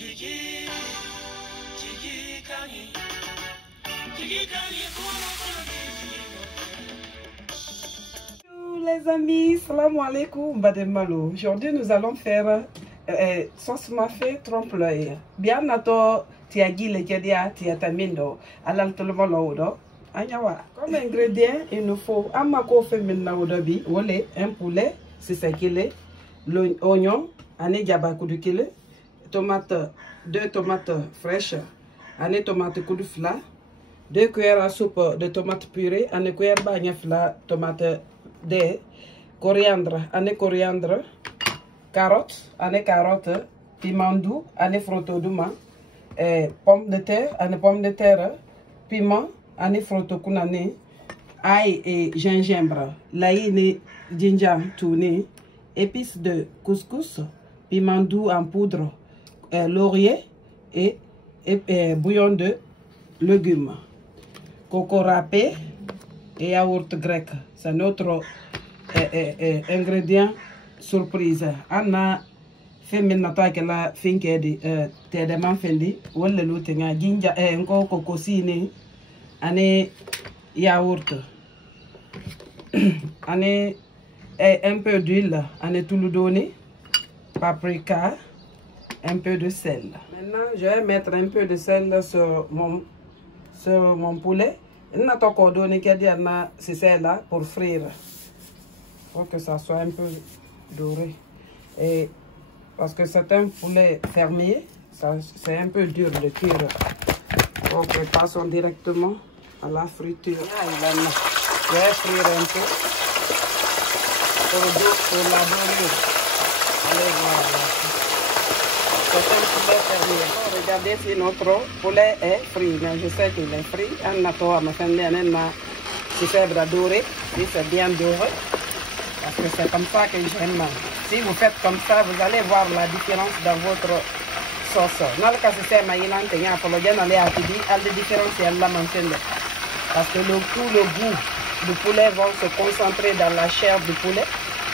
Les amis, salam alaikum, Bademalo. Aujourd'hui, nous allons faire sauce mafé trompe-l'œil. Bien nato tiagi le kedia tiatamindo alal tolmo laudo. Anyawa. Comme ingrédient, il nous faut un mako féminin odobi, wole, un poulet, 6 kg, l'oignon, un diabakou du kilo, tomate, 2 tomates fraîches, un tomate coup de fla, 2 cuillères à soupe de tomate purée, un cuillère bagna fla tomate de coriandre, ane coriandre, carotte, ane carotte, piment doux, ane frotto douma, pomme de terre, piment, ane frotto kunane, ail et gingembre, l'ail ne ginger tourné, épices de couscous, piment doux en poudre, laurier et bouillon de légumes, coco râpé et yaourt grec. C'est notre ingrédient surprise. Anna femina to akela finkedi tede man fendi wala lutinga ginja nko kokosini ane yaourt ane un peu d'huile ane touloudoni, paprika, un peu de sel. Maintenant je vais mettre un peu de sel sur mon poulet. Il n'a pas donné c'est celle-là pour frire. Pour que ça soit un peu doré. Et parce que c'est un poulet fermier, c'est un peu dur de cuire. Donc passons directement à la friture. Je vais frire un peu pour la dorer. Allez voir. C'est un poulet fermier. Bon, regardez si notre poulet est frit. Mais je sais qu'il est frit. On a tout à me faire si c'est doré, si c'est bien doré. Parce que c'est comme ça que j'aime. Si vous faites comme ça, vous allez voir la différence dans votre sauce. Dans le cas de c'est maïlan, il y a des différences et la maintienne. Parce que tout le goût du poulet va se concentrer dans la chair du poulet.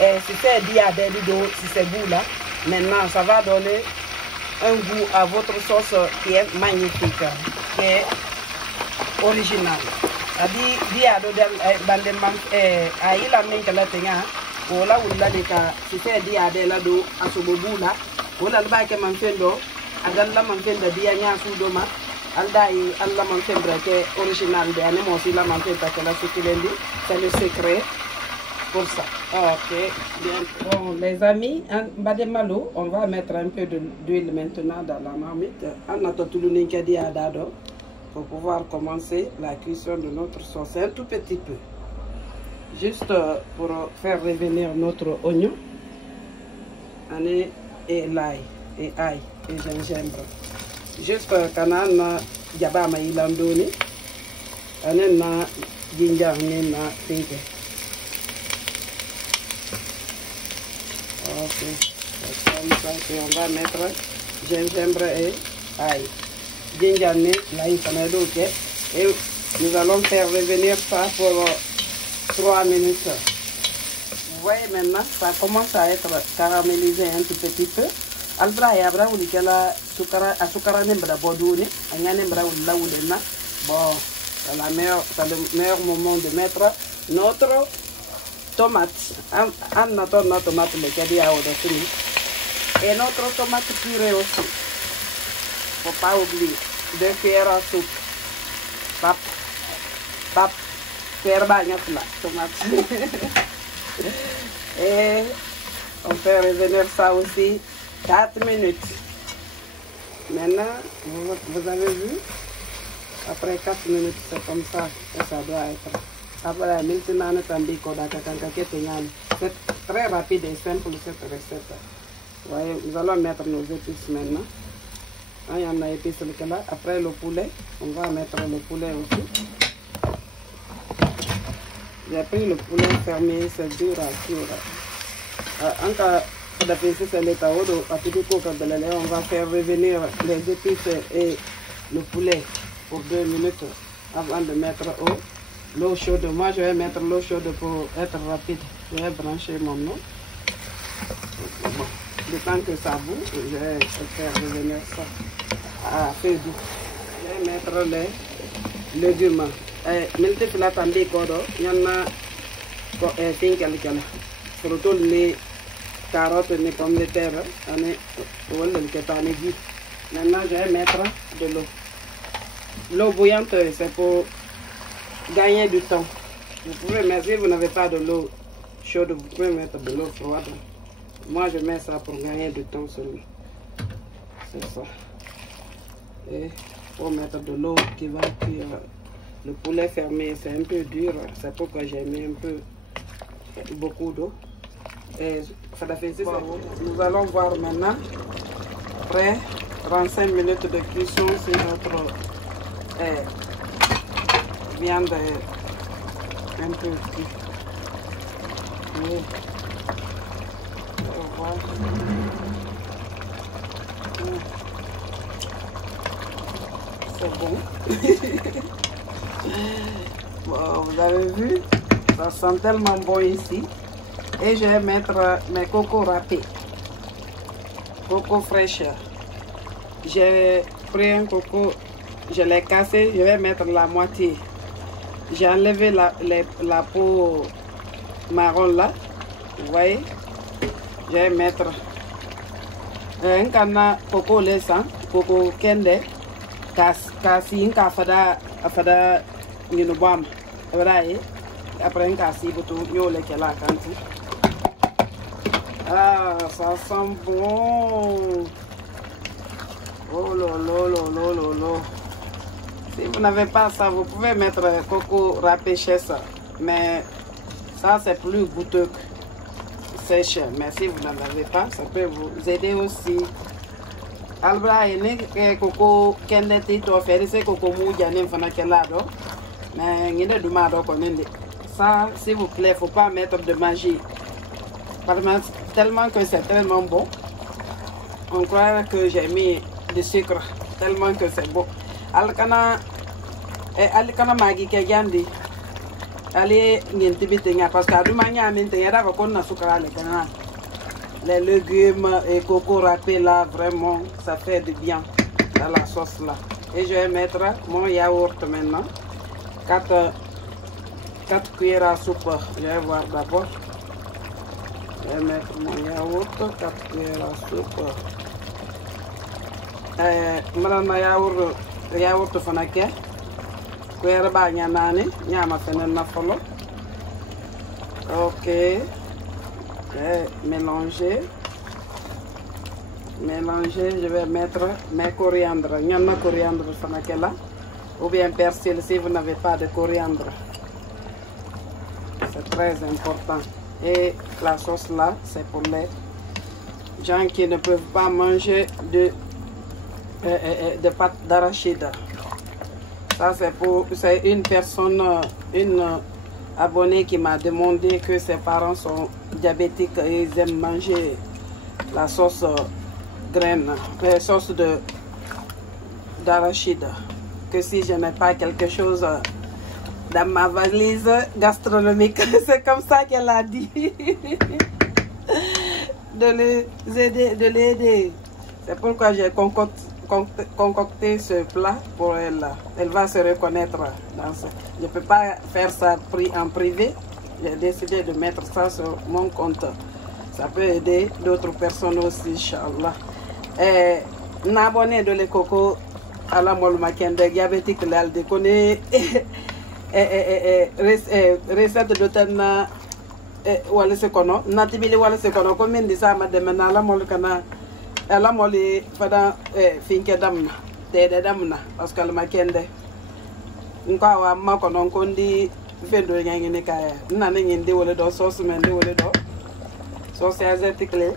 Et si c'est diabète, si c'est goût là, maintenant ça va donner un goût à votre sauce qui est magnifique, qui est original. Diado bandemam aila menkala tenga wala wala deka si c'est diade la do asobobula wala ba ke manfendo adalla manfenda dia nya sudoma aldai alla manfendra que original de ane mo si la manfenda que la sukilendi, c'est le secret pour ça. Ok, bien. Bon les amis, bademalo, on va mettre un peu d'huile maintenant dans la marmite. On a tout le ninkadi adado pour pouvoir commencer la cuisson de notre sauce un tout petit peu. Juste pour faire revenir notre oignon, et l'ail, et ail, et gingembre. Juste quand on a diabama ilandoni, on a ginger, on a pink. Ok, comme ça, et on va mettre gingembre et ail. Gingerné, l'ail, et nous allons faire revenir ça pour 3 minutes. Vous voyez maintenant, ça commence à être caramélisé un tout petit peu. Albra et abra ou la sukara nembra bodouni, anya nembra ou la oudena. Bon, c'est le meilleur moment de mettre notre tomate. Notre tomate le kadi à au-dessus. Et notre tomate purée aussi. Faut pas oublier 2 cuillères à soupe. Pap, cuillère banyak là, tomate. Et on fait revenir ça aussi 4 minutes. Maintenant, vous avez vu, après 4 minutes, c'est comme ça que ça doit être. Après, maintenant, c'est très rapide et simple cette recette. Vous voyez, nous allons mettre nos épices maintenant. Il y en a épices là. Après le poulet, on va mettre le poulet aussi. J'ai pris le poulet fermier, c'est dur à cuire. En cas d'épices, c'est l'état on va faire revenir les épices et le poulet pour 2 minutes avant de mettre l'eau chaude. Moi, je vais mettre l'eau chaude pour être rapide. Je vais brancher mon eau. Bon. Le temps que ça bout, je vais faire revenir ça à feu doux. Je vais mettre les légumes. Multiple la tambi kodo, il y en a surtout les carottes, les pommes de terre, maintenant je vais mettre de l'eau. L'eau bouillante, c'est pour gagner du temps. Vous pouvez mettre, si vous n'avez pas de l'eau chaude, vous pouvez mettre de l'eau froide. Moi, je mets ça pour gagner du temps seulement. C'est ça. Et pour mettre de l'eau qui va cuire le poulet fermé, c'est un peu dur. C'est pourquoi j'ai mis un peu beaucoup d'eau. Et nous allons voir maintenant, après 35 minutes de cuisson, si notre viande est un peu cuite. Oui. Voilà. C'est bon. Bon, vous avez vu, ça sent tellement bon ici. Et je vais mettre mes cocos râpés, coco fraîche. J'ai pris un coco, je l'ai cassé, je vais mettre la moitié. J'ai enlevé la peau marron là, vous voyez. Je vais mettre un canna coco laissant, coco kende, kasi un kafada yunubam, vrai. Après un kasi butu yole kela kanti. Ah, ça sent bon. Oh lolo. Si vous n'avez pas ça, vous pouvez mettre coco râpé chez ça. Mais ça, c'est plus goûteux que sèche. Mais si vous n'en avez pas, ça peut vous aider aussi. Albra et coco kendeti to faire c'est coco mouja nem fana kelado. Mais il y a du mal à connaître. Ça, s'il vous plaît, faut pas mettre de magie. Tellement que c'est tellement bon. On croit que j'ai mis du sucre. Tellement que c'est bon. Alkana magi ke gandi. Allez, n'intibite parce que du mania maintenant, d'abord qu'on a sucre à l'écran. Les légumes et coco râpé là, vraiment, ça fait du bien dans la sauce là. Et je vais mettre mon yaourt maintenant. 4 cuillères à soupe. Je vais voir d'abord. Je vais mettre mon yaourt, 4 cuillères à soupe. Madame yaourt fanake. Cuillère ba nyanani, nyama fenen na folo. Ok. Mélanger, je vais mettre mes coriandres. Il y a ma coriandre fanakela ou bien persil si vous n'avez pas de coriandre. C'est très important. Et la sauce là, c'est pour les gens qui ne peuvent pas manger de pâte d'arachide. Ça c'est une personne, une abonnée qui m'a demandé que ses parents sont diabétiques et ils aiment manger la sauce graine, la sauce d'arachide. Que si je n'ai pas quelque chose dans ma valise gastronomique, c'est comme ça qu'elle a dit. de les aider. C'est pourquoi j'ai concocté ce plat pour elle. Elle va se reconnaître dans ça. Je ne peux pas faire ça en privé. J'ai décidé de mettre ça sur mon compte. Ça peut aider d'autres personnes aussi, Inch'Allah. N'abonné de les coco à la molle makende diabétique là, elle déconne. Recette de tena wala se kono natibili wala se kono ko min di sama de na la molle kana la molle fada finke damna de damna parce que le makende nko wa ma kono ko ndi fendo ngi ni kaya na ngi ndi wala do sauce men ndi wala do sauce asiatique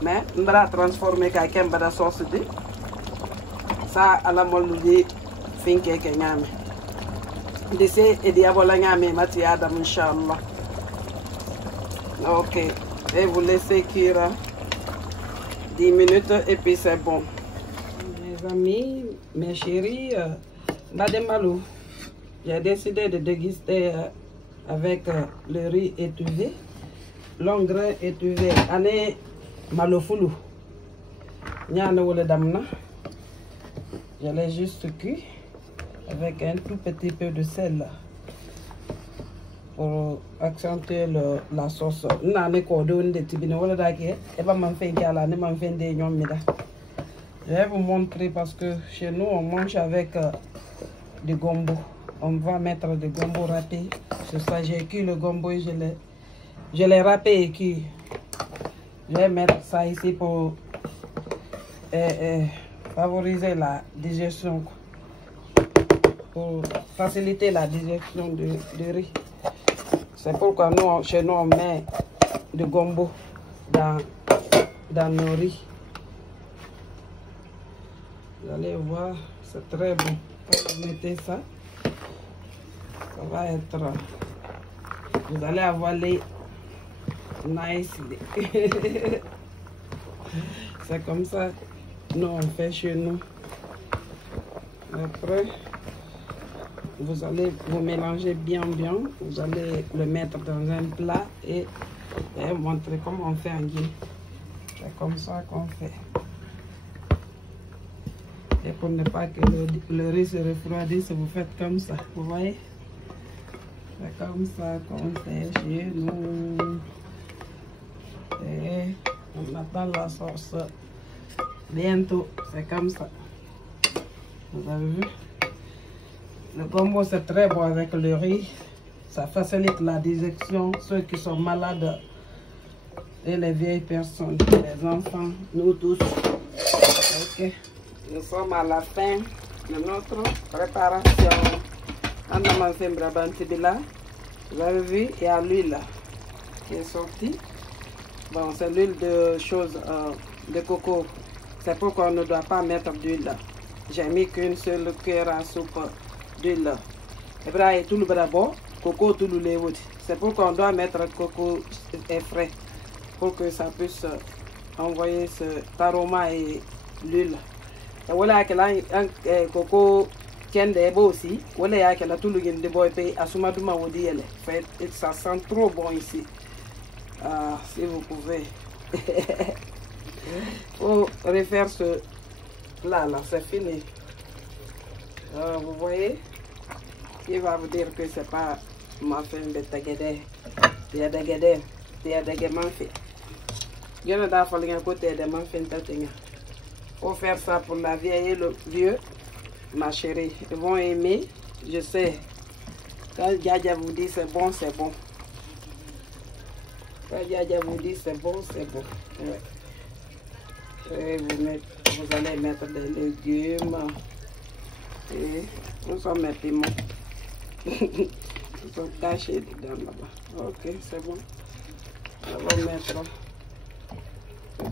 mais ndara transformer ka kemba da sauce di ça à la molle di finke ke nyame d'ici et diabola nyame mati adam inchallah. Ok, et vous laissez cuire 10 minutes et puis c'est bon. Mes amis, mes chéris, Bademalou, j'ai décidé de déguster avec le riz étuvé, long grain étuvé. Année malofulu. Nyana wole damna. Je l'ai juste cuit avec un tout petit peu de sel pour accentuer la sauce. Je vais vous montrer parce que chez nous on mange avec du gombo. On va mettre du gombo râpé. C'est ça, j'ai cuit le gombo et je l'ai râpé et cuit. Je vais mettre ça ici pour favoriser la digestion, pour faciliter la digestion du riz. C'est pourquoi nous, chez nous, on met du gombo dans nos riz. Vous allez voir, c'est très bon. Quand vous mettez ça, ça va être... Vous allez avoir les nice. C'est comme ça, nous, on fait chez nous. Après, vous allez vous mélanger bien. Vous allez le mettre dans un plat et montrer comment on fait en Guinée. C'est comme ça qu'on fait. Et pour ne pas que le riz se refroidisse, vous faites comme ça. Vous voyez? C'est comme ça qu'on fait chez nous. Et on attend la sauce bientôt. C'est comme ça. Vous avez vu? Le gombo, c'est très bon avec le riz. Ça facilite la digestion. Ceux qui sont malades et les vieilles personnes, les enfants, nous tous. Ok. Nous sommes à la fin de notre préparation. Vous avez vu, il y a l'huile qui est sortie. Bon, c'est l'huile de coco. C'est pourquoi on ne doit pas mettre d'huile. J'ai mis qu'une seule cuillère à soupe d'huile. Et puis, tout le bravo, coco, tout le lait. C'est pourquoi on doit mettre coco et frais pour que ça puisse envoyer cet aroma et l'huile. Et voilà que là, un coco tient des beaux aussi. Voilà que là, tout le monde de bois et assuma du maudit. Ça sent trop bon ici. Ah, si vous pouvez. Faut refaire ce là, c'est fini. Vous voyez, il va vous dire que c'est pas ma fin de tagader. Il y a des gadets, il y a des manfés. Il y a des fois à côté des manfés. Faut faire ça pour la vieille et le vieux, ma chérie. Ils vont aimer, je sais. Quand Djadia vous dit c'est bon, c'est bon. Quand Djadia vous dit c'est bon, c'est bon. Ouais. Et vous allez mettre des légumes. Et nous sommes mes piments. Ils sont cachés dedans là-bas. Ok, c'est bon. On va mettre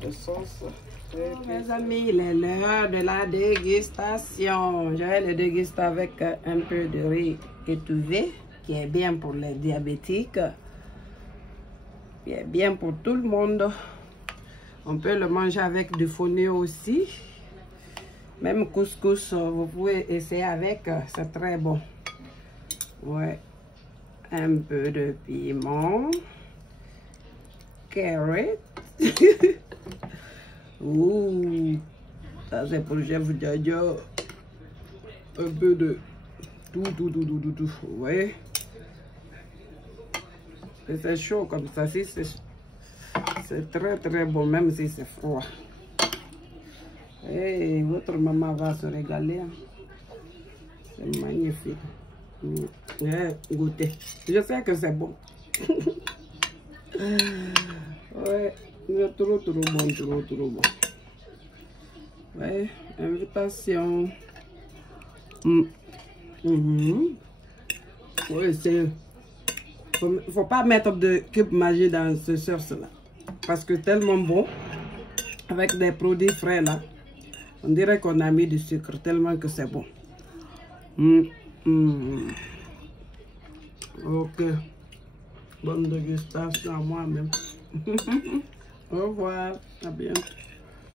de sauce. Mes amis, il est l'heure de la dégustation. Je vais le déguster avec un peu de riz étuvé, qui est bien pour les diabétiques, qui est bien pour tout le monde. On peut le manger avec du fonio aussi. Même couscous, vous pouvez essayer avec, c'est très bon. Ouais. Un peu de piment. Carrot. Ouh, ça c'est pour le chef Djadia. Un peu de tout. Vous voyez? C'est chaud comme ça. Si c'est très bon, même si c'est froid. Et votre maman va se régaler. C'est magnifique. Goûter. Je sais que c'est bon. Ouais, c'est trop bon. Ouais, invitation. Oui, c'est... Faut pas mettre de cube Maggi dans ce sauce-là. Parce que tellement bon, avec des produits frais là, on dirait qu'on a mis du sucre, tellement que c'est bon. Ok. Bonne dégustation à moi-même. Au revoir. À bientôt.